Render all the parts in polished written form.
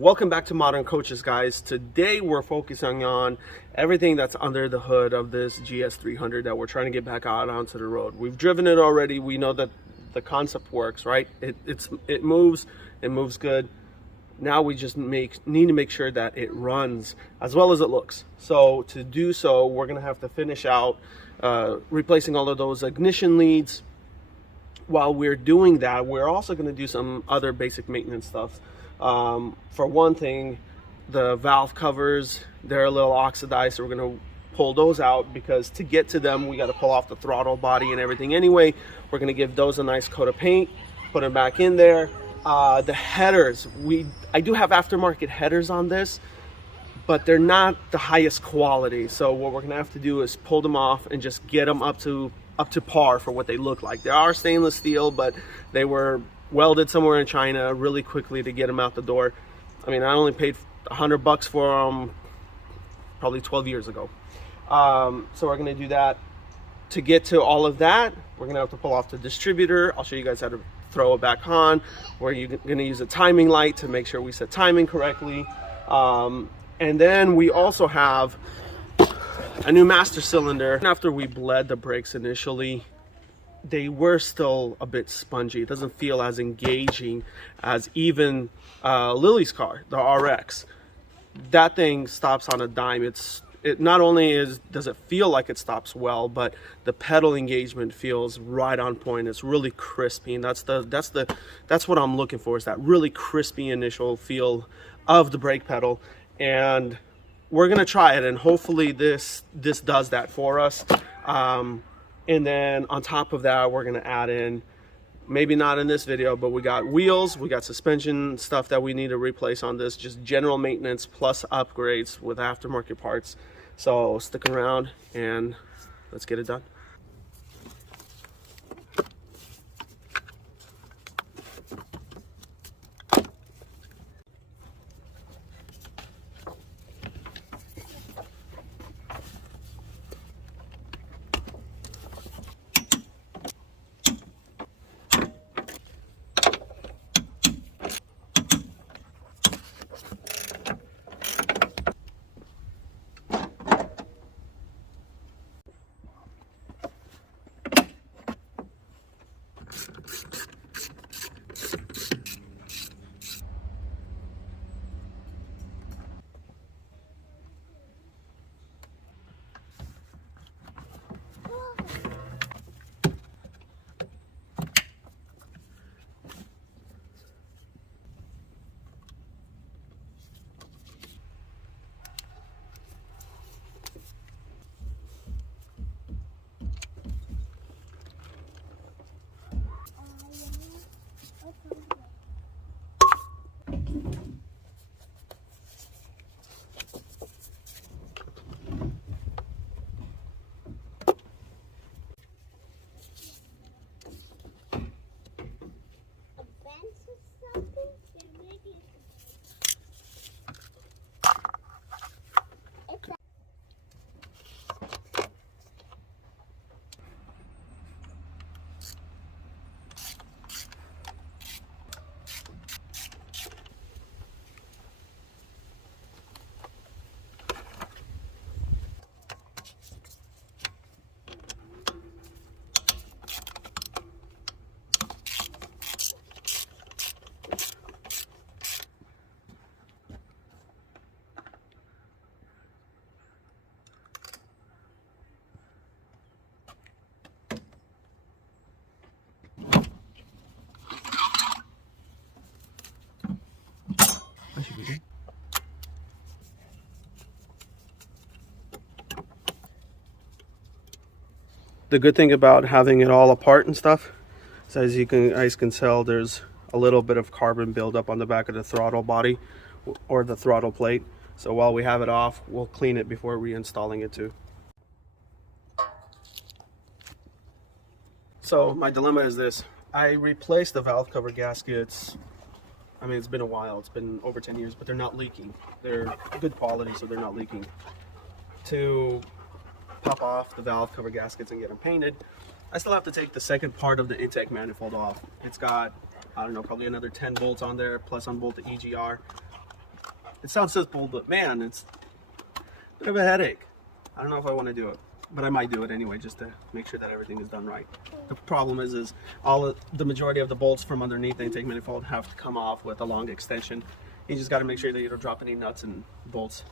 Welcome back to Modern Coaches, guys. Today we're focusing on everything that's under the hood of this GS300 that we're trying to get back out onto the road. We've driven it already. We know that the concept works, right? It moves good. Now we just need to make sure that it runs as well as it looks. So to do so, we're gonna have to finish out replacing all of those ignition leads. While we're doing that, we're also gonna do some other basic maintenance stuff. For one thing, the valve covers, they're a little oxidized, so we're going to pull those out because to get to them we got to pull off the throttle body and everything anyway. We're going to give those a nice coat of paint, put them back in there. The headers, I do have aftermarket headers on this, but they're not the highest quality, so what we're going to have to do is pull them off and just get them up to par for what they look like. They are stainless steel, but they were welded somewhere in China really quickly to get them out the door. I mean, I only paid $100 for them probably 12 years ago. So we're gonna do that. To get to all of that, we're gonna have to pull off the distributor. I'll show you guys how to throw it back on. We're gonna use a timing light to make sure we set timing correctly. And then we also have a new master cylinder. After we bled the brakes initially, they were still a bit spongy. It doesn't feel as engaging as even Lily's car, the RX. That thing stops on a dime. It not only does it feel like it stops well, but the pedal engagement feels right on point. It's really crispy, and that's what I'm looking for, is that really crispy initial feel of the brake pedal. And we're gonna try it, and hopefully this does that for us. And then on top of that, we're gonna add in, maybe not in this video, but we got wheels, we got suspension stuff that we need to replace on this, just general maintenance plus upgrades with aftermarket parts. So stick around and let's get it done. The good thing about having it all apart and stuff is, as you guys can tell, there's a little bit of carbon buildup on the back of the throttle body or the throttle plate. So while we have it off, we'll clean it before reinstalling it too. So my dilemma is this. I replaced the valve cover gaskets. I mean, it's been a while. It's been over 10 years, but they're not leaking. They're good quality, so they're not leaking. To pop off the valve cover gaskets and get them painted, I still have to take the second part of the intake manifold off. It's got, I don't know, probably another 10 bolts on there, plus unbolt the EGR. It sounds simple, but man, it's a bit of a headache. I don't know if I want to do it, but I might do it anyway, just to make sure that everything is done right. The problem is the majority of the bolts from underneath the intake manifold have to come off with a long extension. You just got to make sure that you don't drop any nuts and bolts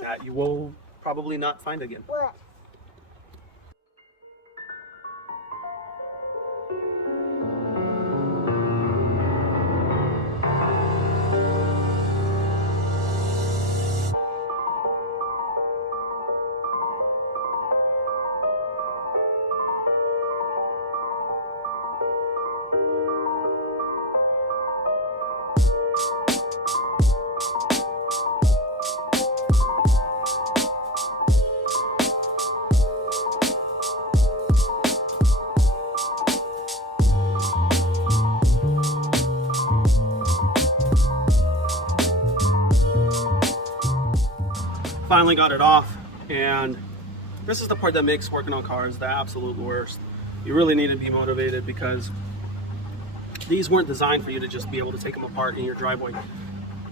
that you will probably not find again. Finally got it off, and this is the part that makes working on cars the absolute worst. You really need to be motivated, because these weren't designed for you to just be able to take them apart in your driveway.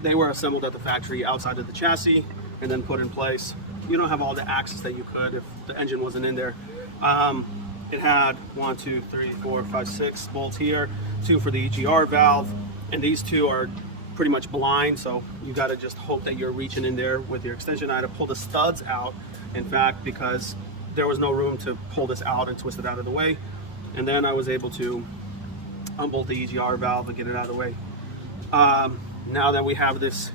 They were assembled at the factory outside of the chassis and then put in place. You don't have all the access that you could if the engine wasn't in there. It had 1, 2, 3, 4, 5, 6 bolts here, 2 for the EGR valve, and these 2 are pretty much blind, so you got to just hope that you're reaching in there with your extension. I had to pull the studs out, in fact, because there was no room to pull this out and twist it out of the way. And then I was able to unbolt the EGR valve and get it out of the way. Now that we have this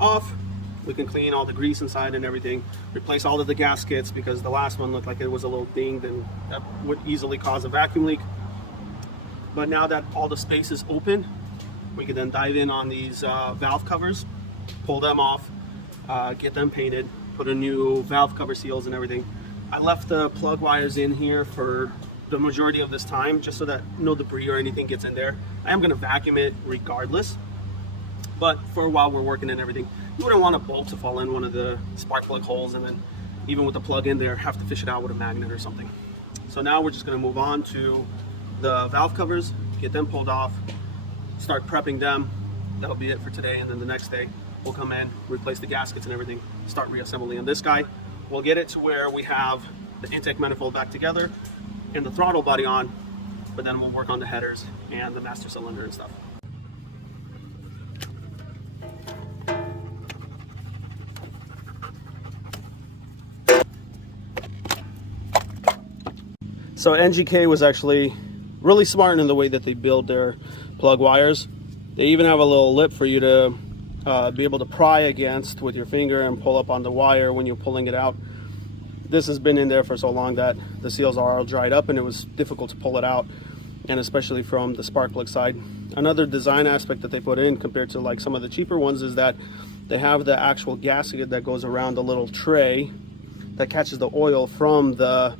off, we can clean all the grease inside and everything, replace all of the gaskets, because the last one looked like it was a little dinged and that would easily cause a vacuum leak. But now that all the space is open, we can then dive in on these valve covers, pull them off, get them painted, put a new valve cover seals and everything. I left the plug wires in here for the majority of this time, just so that no debris or anything gets in there. I am going to vacuum it regardless, but for a while we're working and everything, you wouldn't want a bolt to fall in one of the spark plug holes, and then even with the plug in there, have to fish it out with a magnet or something. So now we're just going to move on to the valve covers, get them pulled off, start prepping them. That'll be it for today, and then the next day we'll come in, replace the gaskets and everything, start reassembling. And this guy, we'll get it to where we have the intake manifold back together and the throttle body on, but then we'll work on the headers and the master cylinder and stuff. So NGK was actually really smart in the way that they build their plug wires. They even have a little lip for you to be able to pry against with your finger and pull up on the wire when you're pulling it out. This has been in there for so long that the seals are all dried up and it was difficult to pull it out, and especially from the spark plug side. Another design aspect that they put in compared to like some of the cheaper ones is that they have the actual gasket that goes around the little tray that catches the oil from the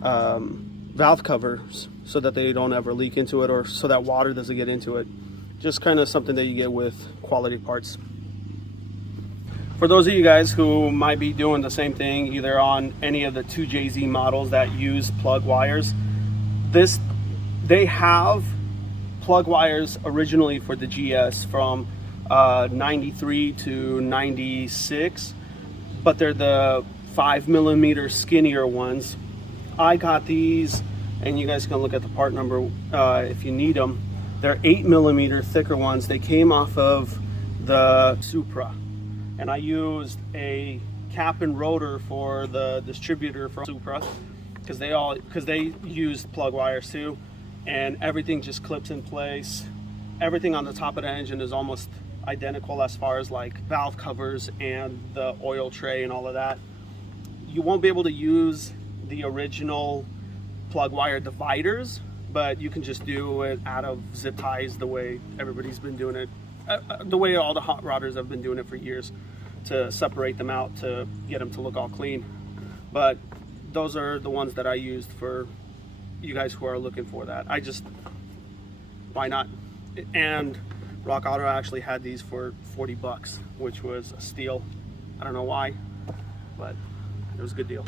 valve covers, so that they don't ever leak into it, or so that water doesn't get into it. Just kind of something that you get with quality parts. For those of you guys who might be doing the same thing, either on any of the 2JZ models that use plug wires, they have plug wires originally for the GS from 93 to 96, but they're the 5mm skinnier ones. I got these, and you guys can look at the part number if you need them. They're 8mm thicker ones. They came off of the Supra, and I used a cap and rotor for the distributor from Supra, because they used plug wires too, and everything just clips in place. Everything on the top of the engine is almost identical as far as like valve covers and the oil tray and all of that. You won't be able to use the original plug wire dividers, but you can just do it out of zip ties the way everybody's been doing it, the way all the hot rodders have been doing it for years, to separate them out to get them to look all clean. But those are the ones that I used for you guys who are looking for that. Why not? And Rock Auto actually had these for 40 bucks, which was a steal. I don't know why, but it was a good deal.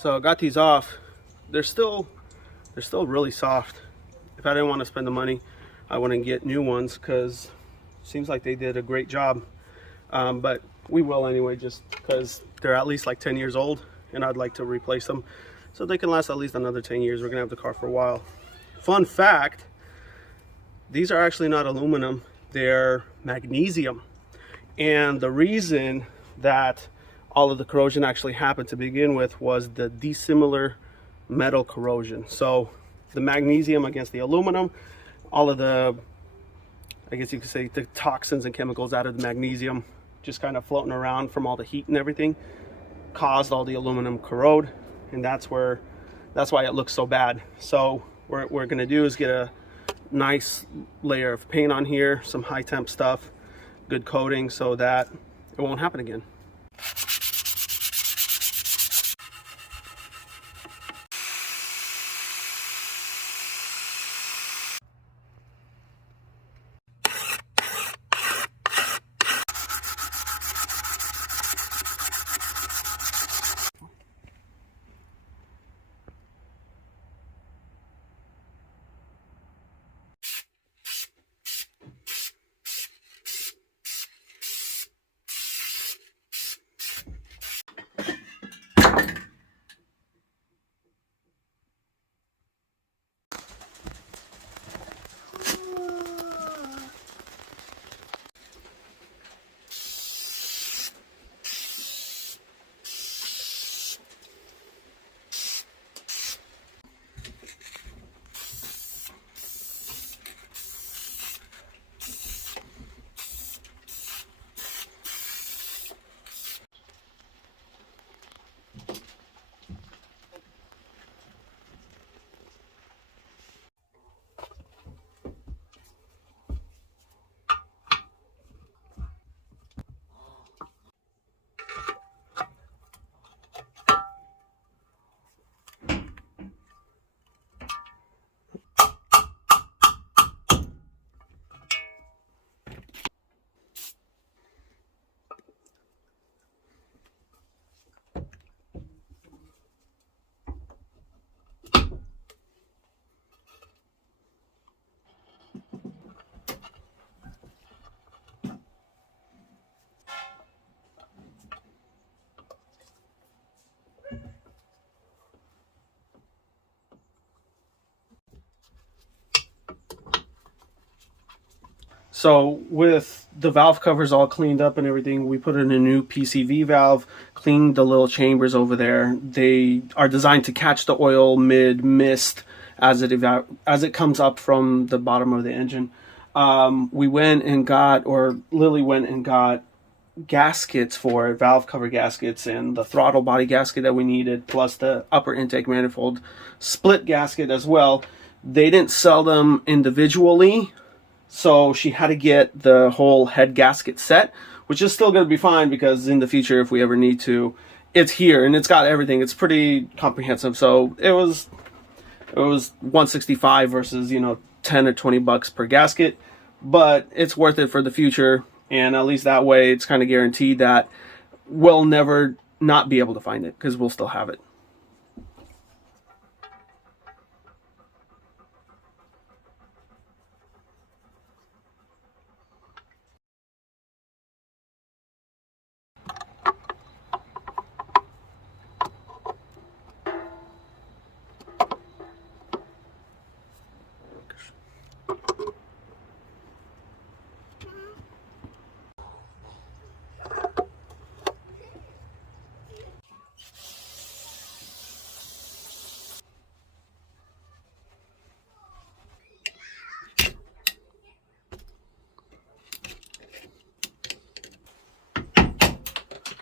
So I got these off. They're still really soft. If I didn't want to spend the money, I wouldn't get new ones, because it seems like they did a great job. But we will anyway, just because they're at least like 10 years old, and I'd like to replace them so they can last at least another 10 years. We're gonna have the car for a while. Fun fact, these are actually not aluminum, they're magnesium. And the reason that all of the corrosion actually happened to begin with was the dissimilar metal corrosion. So the magnesium against the aluminum, all of the, I guess you could say, the toxins and chemicals out of the magnesium just kind of floating around from all the heat and everything caused all the aluminum corrode, and that's why it looks so bad. So what we're gonna do is get a nice layer of paint on here, some high temp stuff, good coating, so that it won't happen again. So with the valve covers all cleaned up and everything, we put in a new PCV valve, cleaned the little chambers over there. They are designed to catch the oil mid-mist as it comes up from the bottom of the engine. We went and got, or Lily went and got, gaskets for it, valve cover gaskets, and the throttle body gasket that we needed, plus the upper intake manifold split gasket as well. They didn't sell them individually, so she had to get the whole head gasket set, which is still going to be fine, because in the future, if we ever need to, it's here and it's got everything. It's pretty comprehensive. So it was $165 versus, 10 or 20 bucks per gasket, but it's worth it for the future. And at least that way, it's kind of guaranteed that we'll never not be able to find it, because we'll still have it.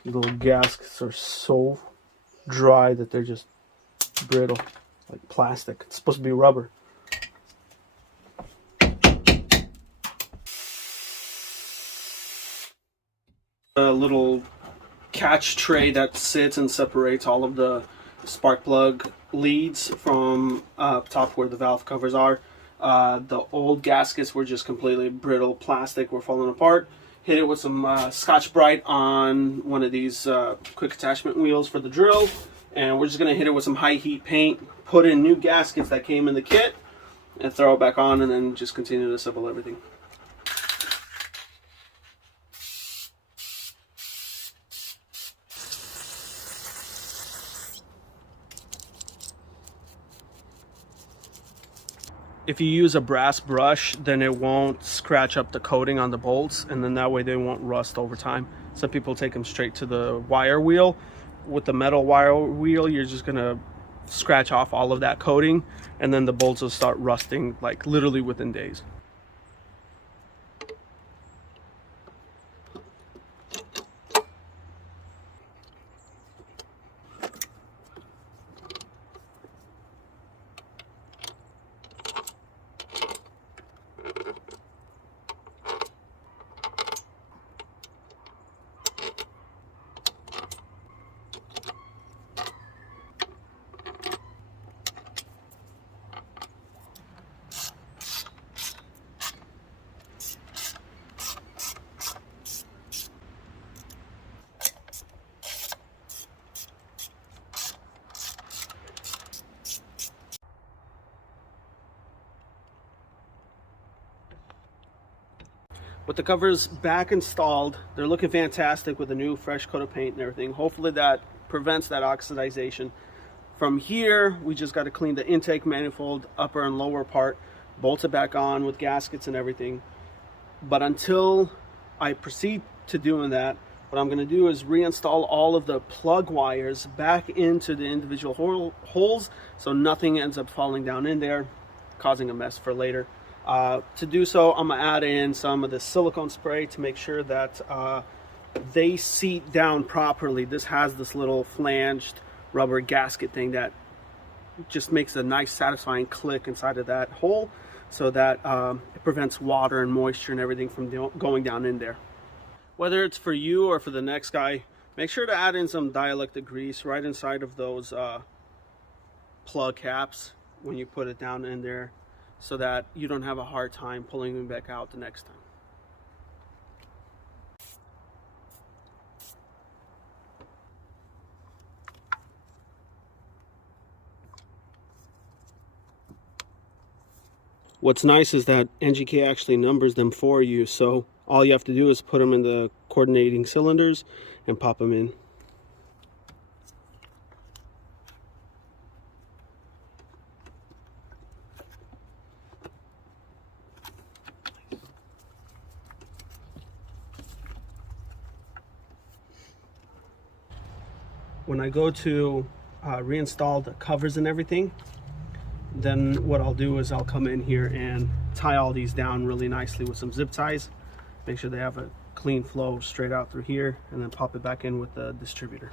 The little gaskets are so dry that they're just brittle, like plastic. It's supposed to be rubber. A little catch tray that sits and separates all of the spark plug leads from up top where the valve covers are. The old gaskets were just completely brittle plastic, were falling apart. Hit it with some Scotch Brite on one of these quick attachment wheels for the drill, And we're just going to hit it with some high heat paint, put in new gaskets that came in the kit, and throw it back on, and then just continue to assemble everything. If you use a brass brush, then it won't scratch up the coating on the bolts, and then that way they won't rust over time. Some people take them straight to the wire wheel. With the metal wire wheel, you're just gonna scratch off all of that coating, and then the bolts will start rusting like literally within days. With the covers back installed, they're looking fantastic with a new fresh coat of paint and everything. Hopefully that prevents that oxidization. From here, we just got to clean the intake manifold, upper and lower part, bolt it back on with gaskets and everything. But until I proceed to doing that, what I'm going to do is reinstall all of the plug wires back into the individual holes so nothing ends up falling down in there, causing a mess for later. To do so, I'm going to add in some of the silicone spray to make sure that they seat down properly. This has this little flanged rubber gasket thing that just makes a nice satisfying click inside of that hole, so that it prevents water and moisture and everything from going down in there. Whether it's for you or for the next guy, make sure to add in some dielectric grease right inside of those plug caps when you put it down in there, so that you don't have a hard time pulling them back out the next time. What's nice is that NGK actually numbers them for you, so all you have to do is put them in the coordinating cylinders and pop them in. When I go to reinstall the covers and everything, then what I'll do is I'll come in here and tie all these down really nicely with some zip ties. Make sure they have a clean flow straight out through here, and then pop it back in with the distributor.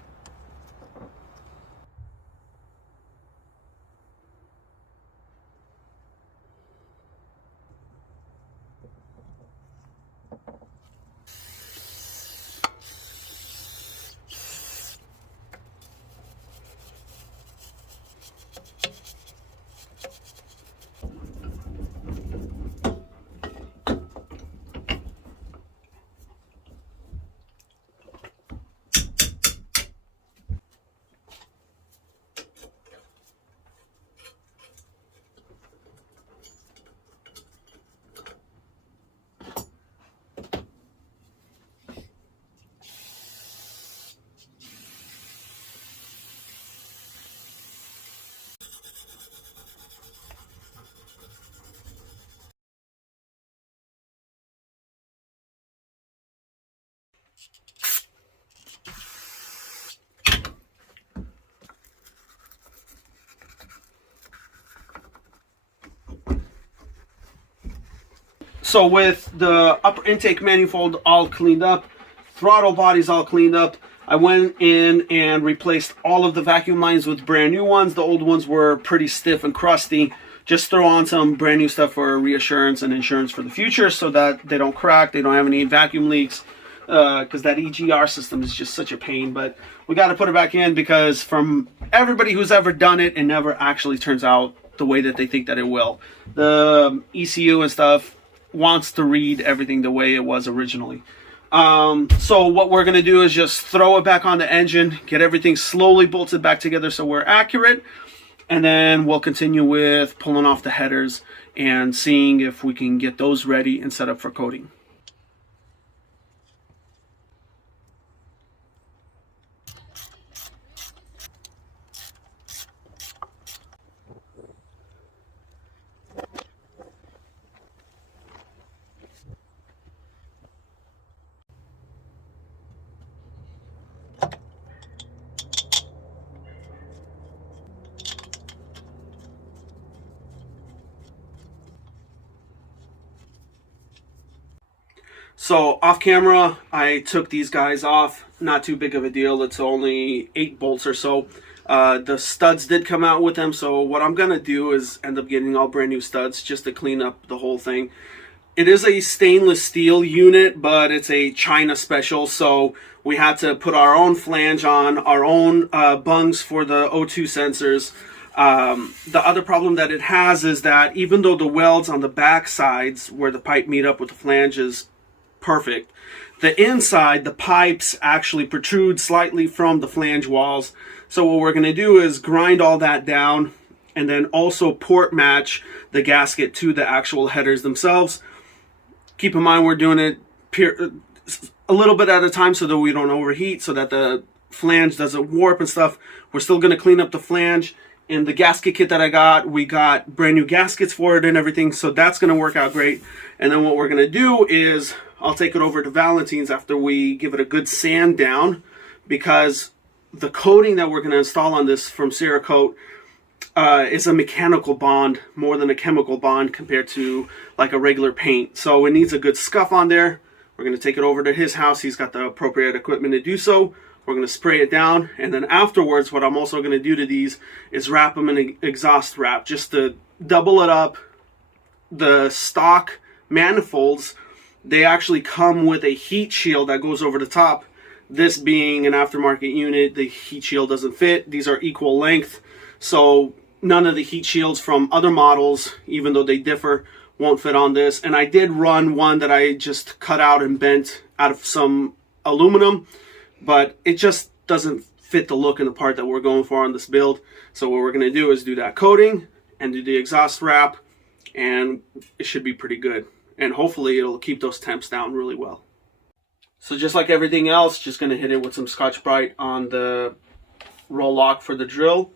So with the upper intake manifold all cleaned up, throttle bodies all cleaned up, I went in and replaced all of the vacuum lines with brand new ones. The old ones were pretty stiff and crusty. Just throw on some brand new stuff for reassurance and insurance for the future, so that they don't crack, they don't have any vacuum leaks, because that EGR system is just such a pain. But we got to put it back in, because from everybody who's ever done it, it never actually turns out the way that they think that it will. The ECU and stuff wants to read everything the way it was originally. So what we're going to do is just throw it back on the engine, get everything slowly bolted back together so we're accurate, and then we'll continue with pulling off the headers and seeing if we can get those ready and set up for coating. So off camera, I took these guys off. Not too big of a deal. It's only 8 bolts or so. The studs did come out with them. So what I'm going to do is end up getting all brand new studs just to clean up the whole thing. It is a stainless steel unit, but it's a China special. So we had to put our own flange on, our own bungs for the O2 sensors. The other problem that it has is that even though the welds on the back sides where the pipe meet up with the flange is perfect, the inside, the pipes actually protrude slightly from the flange walls. So what we're going to do is grind all that down and then also port match the gasket to the actual headers themselves. Keep in mind we're doing it a little bit at a time so that we don't overheat, so that the flange doesn't warp and stuff. We're still going to clean up the flange. In the gasket kit that I got, we got brand new gaskets for it and everything, so that's going to work out great. And then what we're going to do is I'll take it over to Valentine's after we give it a good sand down, because the coating that we're going to install on this from Cerakote is a mechanical bond more than a chemical bond compared to like a regular paint. So it needs a good scuff on there. We're going to take it over to his house. He's got the appropriate equipment to do so. We're going to spray it down, and then afterwards what I'm also going to do to these is wrap them in an exhaust wrap just to double it up. The stock manifolds, they actually come with a heat shield that goes over the top. This being an aftermarket unit, the heat shield doesn't fit. These are equal length, so none of the heat shields from other models, even though they differ, won't fit on this. And I did run one that I just cut out and bent out of some aluminum, but it just doesn't fit the look and the part that we're going for on this build. So what we're going to do is do that coating and do the exhaust wrap, and it should be pretty good. And hopefully it'll keep those temps down really well. So just like everything else, just going to hit it with some Scotch-Brite on the roll lock for the drill.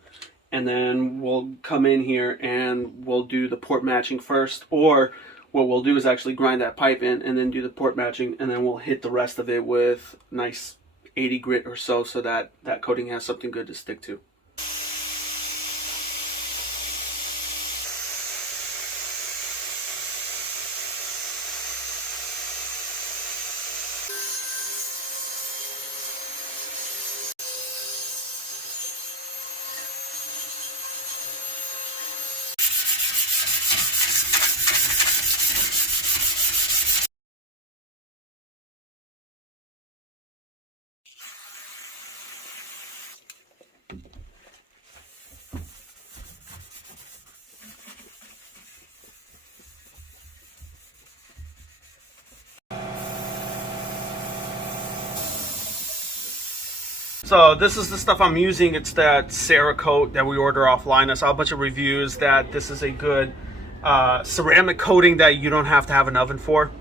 And then we'll come in here and we'll do the port matching first. Or what we'll do is actually grind that pipe in and then do the port matching. And then we'll hit the rest of it with nice 80 grit or so that that coating has something good to stick to. So this is the stuff I'm using. It's that Cerakote that we order offline. I saw a bunch of reviews that this is a good ceramic coating that you don't have to have an oven for.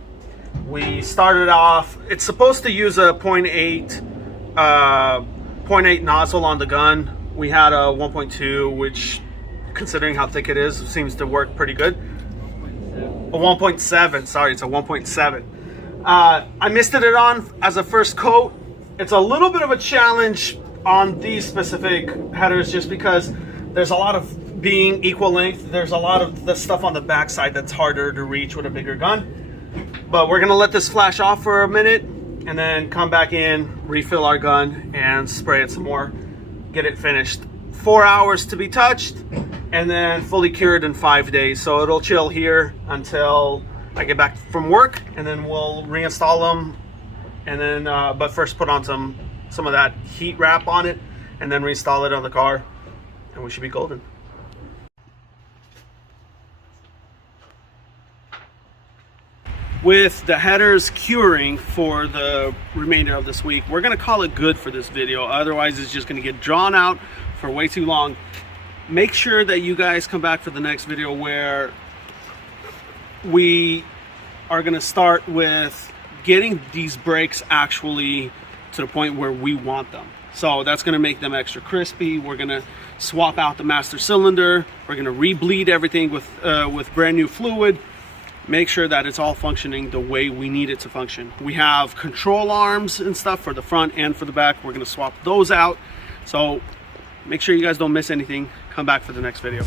We started off, it's supposed to use a 0.8 nozzle on the gun. We had a 1.2, which, considering how thick it is, seems to work pretty good. A 1.7, sorry, it's a 1.7. I misted it on as a first coat. It's a little bit of a challenge on these specific headers just because there's a lot of being equal length. There's a lot of the stuff on the backside that's harder to reach with a bigger gun. But we're gonna let this flash off for a minute and then come back in, refill our gun and spray it some more, get it finished. 4 hours to be touched and then fully cured in 5 days. So it'll chill here until I get back from work, and then we'll reinstall them. And then, but first put on some of that heat wrap on it, and then reinstall it on the car, and we should be golden. with the headers curing for the remainder of this week, we're gonna call it good for this video. Otherwise it's just gonna get drawn out for way too long. Make sure that you guys come back for the next video where we are gonna start with getting these brakes actually to the point where we want them. So that's gonna make them extra crispy. We're gonna swap out the master cylinder. We're gonna re-bleed everything with brand new fluid. Make sure that it's all functioning the way we need it to function. We have control arms and stuff for the front and for the back. We're gonna swap those out. So make sure you guys don't miss anything. Come back for the next video.